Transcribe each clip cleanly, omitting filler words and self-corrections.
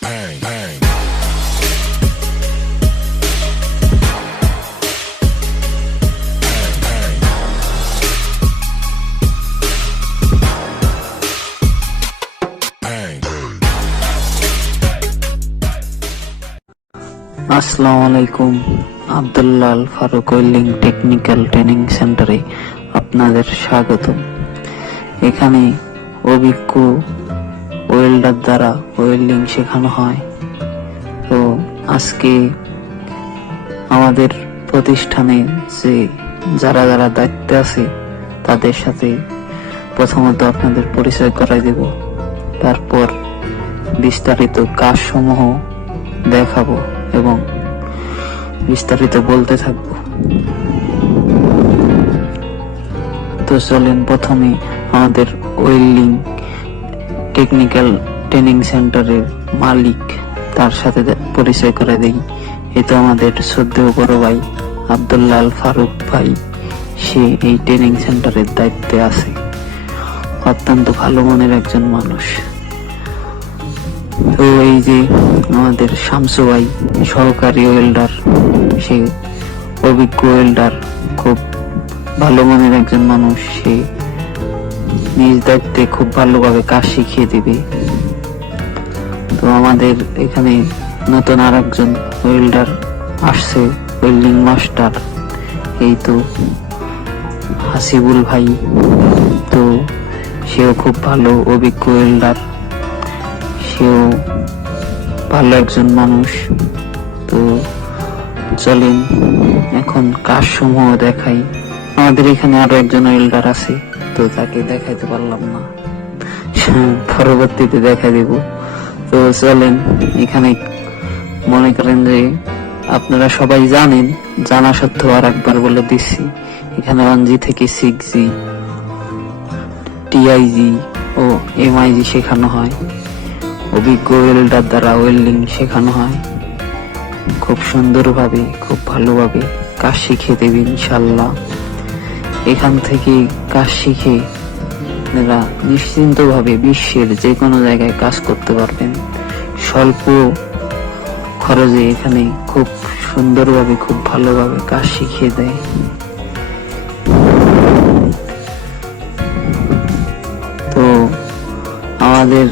bang, bang. আসসালামু আলাইকুম। Abdullah Farooq welding technical training সেন্টারে আপনাদের স্বাগত। এখানে অভিজ্ঞ ওয়েল্ডার দ্বারা ওয়েল্ডিং শেখানো হয়। তো আজকে আমাদের প্রতিষ্ঠানে যে যারা দায়িত্বে আছে তাদের সাথে প্রথমত আপনাদের পরিচয় করাই দেব, তারপর বিস্তারিত কাজসমূহ দেখাবো এবং বিস্তারিত বলতে থাকবো। তো চলেন প্রথমে আমাদের ওয়েল্ডিং টেকনিক্যাল ট্রেনিং সেন্টারের মালিক তার সাথে পরিচয় করে দেই। এই তো আমাদের শ্রদ্ধেয় বড় ভাই আব্দুল্লাহ ফারুক ভাই, সে এই ট্রেনিং সেন্টারের দায়িত্বে আছে। অত্যন্ত ভালো মনের একজন মানুষ। তো এই যে আমাদের শামসু ভাই সহকারী ওয়েল্ডার, সে অভিজ্ঞ ওয়েল্ডার, খুব ভালো মনের একজন মানুষ। সে নিজ দায়িত্বে খুব ভালোভাবে কাজ শিখিয়ে দিবে। তো আমাদের এখানে নতুন আর একজন ওয়েল্ডার আসছে, ওয়েল্ডিং মাস্টার, এই তো হাসিবুল ভাই। তো সেও খুব ভালো অভিজ্ঞ ওয়েল্ডার, সেও ভালো একজন মানুষ। তো চলেন এখন কাজ সমূহ দেখাই। আমাদের এখানে আরো একজন ওয়েল্ডার আছে, তো তাকে দেখাইতে পারলাম না, পরবর্তীতে দেখা দেব। তো চলেন, এখানে মনে করেন যে আপনারা সবাই জানেন, জানা সত্ত্বেও আর একবার বলে দিচ্ছি, এখানে 1G থেকে 6G, TIG ও MIG শেখানো হয়। অভিজ্ঞ ওয়েল্ডার দ্বারা ওয়েল্ডিং শেখানো হয়। খুব সুন্দরভাবে, খুব ভালোভাবে কাজ শিখে দেবে ইনশাল্লাহ। এখান থেকে কাজ শিখে আপনারা নিশ্চিন্তভাবে বিশ্বের যে কোনো জায়গায় কাজ করতে পারবেন। স্বল্প খরচে এখানে খুব সুন্দরভাবে, খুব ভালোভাবে কাজ শিখিয়ে দেয়। তো আমাদের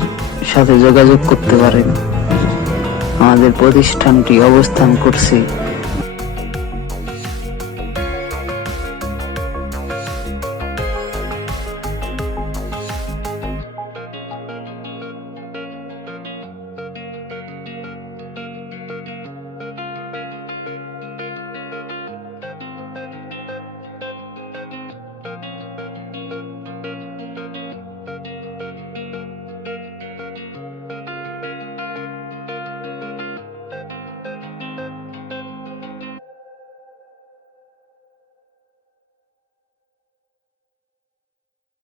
সাথে যোগাযোগ করতে পারেন। আমাদের প্রতিষ্ঠানটি অবস্থান করছে